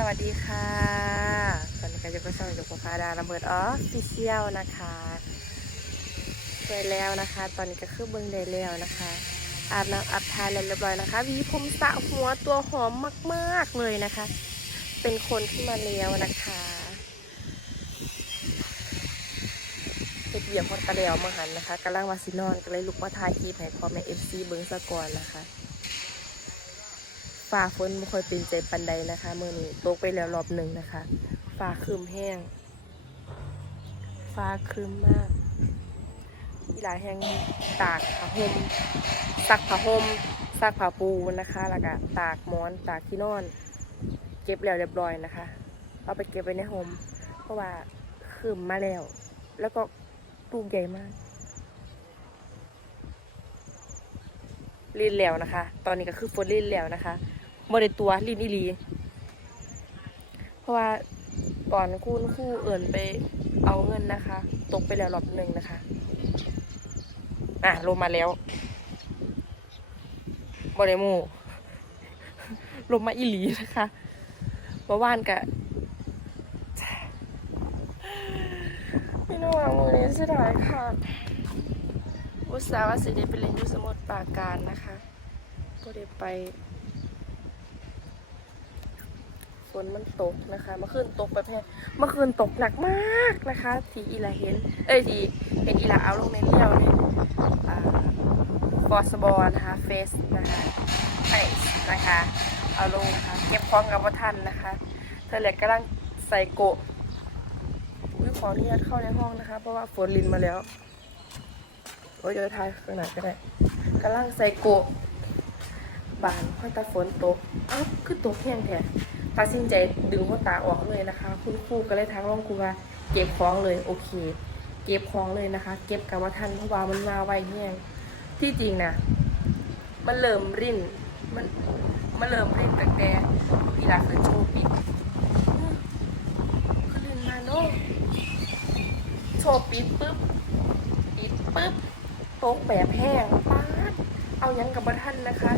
สวัสดีค่ะตอนนี้ก็จะก็ช่องยกประพาดาระเบิดออฟฟิเชียลนะคะสวยแล้วนะคะ ตอนนี้ก็คือเบิ้งได้แล้วนะคะ อาบน้ำอาบทาแล้วเรียบร้อยนะคะวีผมสระหัวตัวหอมมากๆเลยนะคะ เป็นคนขึ้นมาแล้วนะคะเฮ็ดเหยียบพอตะแล้วมาหันนะคะกำลังวาสินอนก็เลยลุกมาถ่ายคลิปให้พ่อแม่เอฟซีเบิ้งซะก่อนนะคะ ฝ่าฝนไม่ค่อยเป็นใจปันใดนะคะเมื่อนี้ตกไปแล้วรอบหนึ่งนะคะฟ้าครึมแห้งฟ้าครึมมากอีหลายแห้งตากผ้าห่มซักผ้าห่มซักผ้าปูนะคะแล้วก็ตากหมอนตากที่นอน เก็บแล้วเรียบร้อยนะคะ เอาไปเก็บไว้ในโฮมเพราะว่าครึมมาแล้ว แล้วก็ลูกใหญ่มากลินแล้วนะคะ ตอนนี้ก็คือฝนลินแล้วนะคะ บริตัวลินอีลี เพราะว่าก่อนคุณครู่เอิ่นไปเอาเงินนะคะ ตกไปแล้วรอบหนึ่งนะคะ อะลงมาแล้วบริมูลงมาอีหลีนะคะเมื่อวานกะพี่น้องมือนี้เสียดายค่ะ อุตส่าห์ว่าสิได้ไปเล่นอยุสมุทรปราการนะคะก็ได้ไป ฝ นมันตกนะคะเมื่อคืนตกไปแพ้เมื่อคืนตกหนักมากนะคะ ทีอีลาเห็น เอ้ยทีเห็นอีลาเอาลงในเลี้ยวเนี่ยฟอสบอลนะคะเฟสนะคะไอซ์นะคะ เอาลงนะคะ เก็บของกับว่าทันนะคะ เธอเหล็กกำลังใส่โกะวิขออนุญาตเข้าในห้องนะคะ เพราะว่าฝนลินมาแล้วโอ้ยเดี๋ยวทายข้างหน้าก็ได้กำลังใส่โกะบานค่อยตาฝนตกอ้าวคือตกแห้งแท้ ตัดสินใจดึงหัวตาออกเลยนะคะ คุณครูก็เลยทักร้องครูว่าเก็บของเลยโอเค เก็บของเลยนะคะ เก็บกับว่าทันเพราะว่ามันมาไวแห้งที่จริงนะมันเริ่มริ่นมันมันเริ่มริ่นตั้งแต่อีหลักขึ้นโชว์ปิดก็รินมาเนาะโชว์ปิดปุ๊บปิดปุ๊บโต๊ะแบบแห้งป๊าดเอายังกับบท่านนะคะ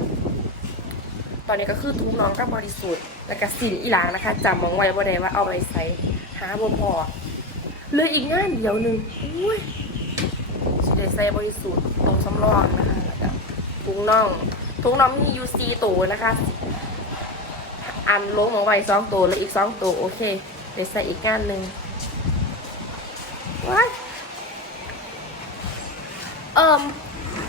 ตอนนี้ก็คือทุกน้องก็บริสุทธิ์ แล้วก็สินอีหลางนะคะจำมองไว้ว่าใดว่าเอาไปใส่หาบ่พอเหลืออีกงานเดียวหนึ่งอุ้ยสิได้ใส่บริสุทธิ์ตรงสำรองนะคะแล้วก็ทุกน้องทุกน้องมีอยูซีตัวนะคะอันลงเอาไว้สองตัวแล้วอีกสองตัวโอเคได้ใส่อีกงานหนึ่งว้าเอิม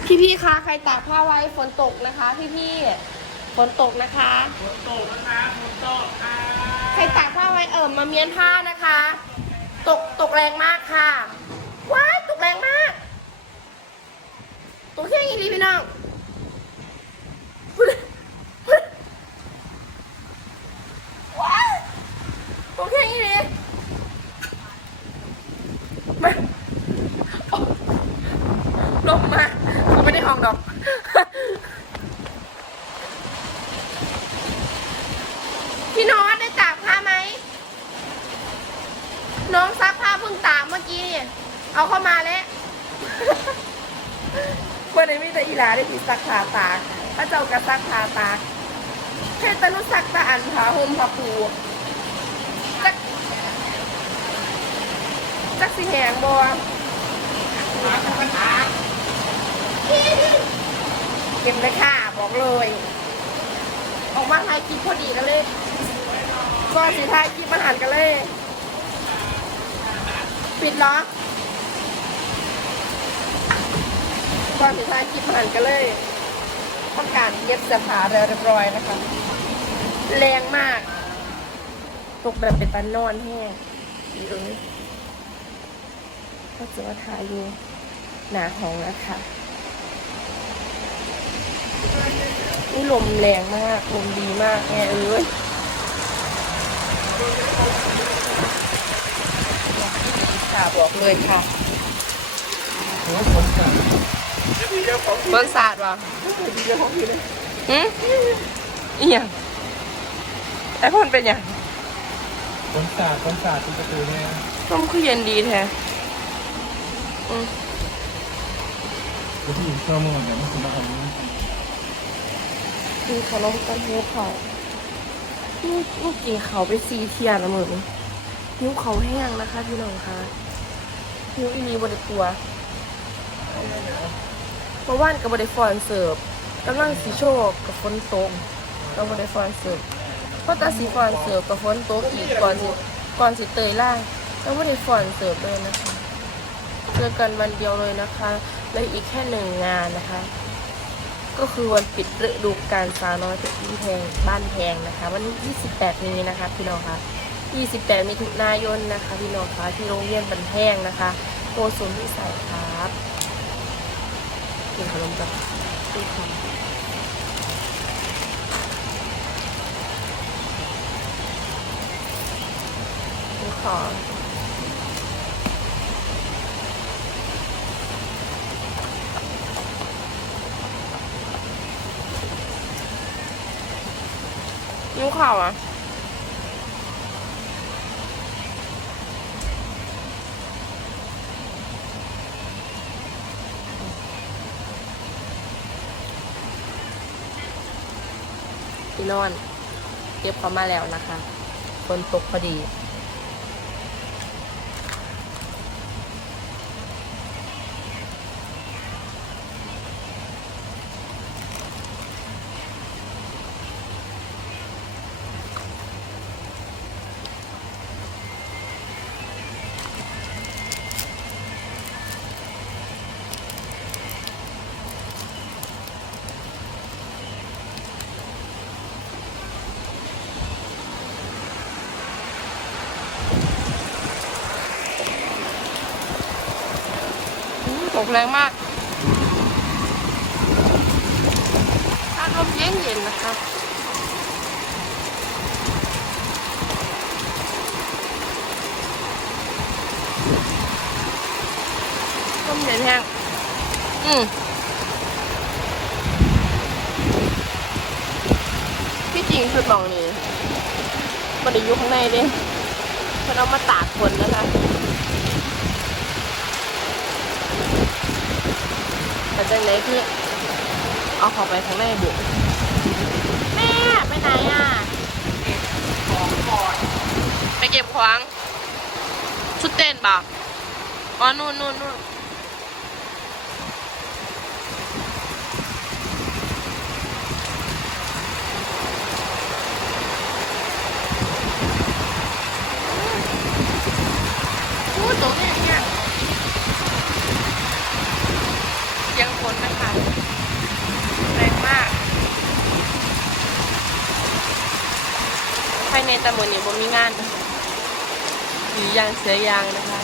พี่พี่ๆคะใครตากผ้าไว้ฝนตกนะคะ พี่พี่ๆ นตกนะคะ ฝนตกนะคะฝนตกค่ะใครตากผ้าไว้เอิมมาเมียนผ้านะคะ ตกตกแรงมากค่ะ ว้ายตกแรงมาก ตกแค่นี้ดีพี่น้องว้ายตกแค่นี้ดีมา ลงมาเขาไม่ได้ห้องดอก พี่น้องได้ตากผ้าไหม น้องซักผ้าเพิ่งตากเมื่อกี้นี่เอาเข้ามาแล้ววันนี้มีแต่อีหลาได้ที่ซักผ้าตากพระเจ้ากระซักผ้าตากเทตนุสักตะอันผ้าห่มผาปูจักจักสิแหงบัวเก็บเลยค่ะ บอกเลย ออกมาถ่ายคลิปพอดีกันเลย ก่อนสิถ่ายคลิปมาหันกันเลย ปิดล็อกก่อนสิถ่ายคลิปมาหันกันเลยต้องการเย็บเสื้อผ้าเรียบร้อยนะคะ แรงมาก ตกแบบเป็นตันนอนแห้งอีเอ้ยก็จะมาถ่ายอยู่หนาห้องนะคะนี่ลมแรงมาก ลมดีมากแม่เอ้ย ค่ะบอกเลยค่ะโอ้ฝนตกดีเดียวของบนศาสตร์วะดีเดียวของพี่เลยหืมอีหยังไอพ่นเป็นหยังฝนสาดฝนสาดที่ประตูเนี่ยลมคือเย็นดีแท้อืมกูที่อยู่เชื่อมือเนี่ยมันคือมาอันนี้คือเขาลมกันหิวเขา นี่นี่กินเขาไปซีเทียนะมึงหิวเขาแห้งนะคะพี่น้องคะหิวอีนีบริตัวเมื่อวานกับบริฟอนเสิร์ฟกำลังสีโชคกับฝนตกกับบริฟอนเสิร์ฟเพราะตาสีฟอนเสิร์ฟกับฝนตกอีกก่อนสิก่อนสิเตยล่างแล้วบริฟอนเสิร์ฟเลยนะคะเจอกันวันเดียวเลยนะคะและอีกแค่หนึ่งงานนะคะ ก็คือวันปิดฤดูกาลสาวน้อยเพชรบ้านแพงบ้านแพงนะคะ วันที่28 นี้นะคะ พี่น้องคะ28มิถุนายนนะคะ พี่น้องคะที่โรงเรียนบันแพงนะคะโกสุนพิสัยครับกินขนมกับตู้คอมตู้คอ มนิ้วข่าวอะ พี่นอน เก็บเขามาแล้วนะคะฝนตกพอดี แรงมากอารมณ์เย็นเย็นนะคะต้มเย็นแห้งอืมที่จริงคือมองนี่มันอยู่ข้างในเด้มันเอามาตากฝนนะคะ แต่ จังไหนคือเอาข้าไปข้างในบุแม่ไปไหนอะของก่อนไปเก็บของชุดเต้นป่อ๋อนู่นนู่นนู่นพูตรงนี้เนนะคะแรงมาก ภายในตำบลนี้บ่มีงานหรือยางเสียยางนะคะ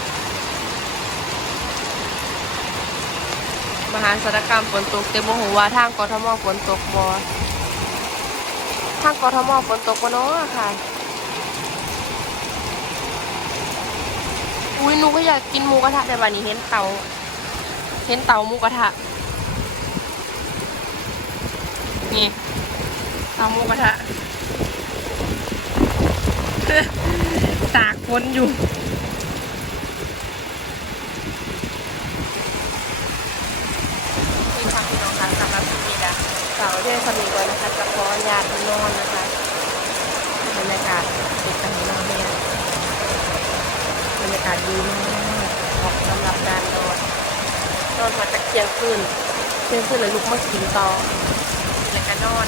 มหาสารกรรมฝนตกแต่บ่ฮู้ว่าทางกทมฝนตกบ่ทางกทมฝนตกบ่เนาะค่ะอุ้ยหนูก็อยากกินหมูกระทะแต่บัดนี้เห็นเตา เห็นเตาหมูกระทะ นี่เตาหมูกระทะตากฝนอยู่นี่ค่ะพี่น้องคะสำหรับที่นี่นะเสาร์ที่สมีก่อนนะคะจะขออนุญาตนอนนะคะบรรยากาศติดกันนอนเนี่ยบรรยากาศดีมากเหมาะสำหรับการนอนนอนมาจากเที่ยงคืนเที่ยงคืนแล้วลุกมากินต่อ แล้วก็นอน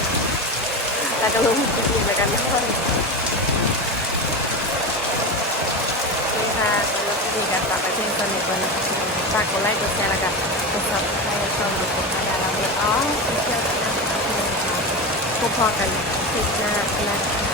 เราจะลงไปกินแล้วก็นอนนี่ค่ะสำหรับที่นี่จะฝากไปเพียงเท่านี้ก่อนนฝากกดไลค์กดแชร์แล้วกันกดซับสไครต์ช่องยูทูบของดาราเบียอ๋อเพื่อนๆนะคะพบพอกันคลิปหน้านะคะ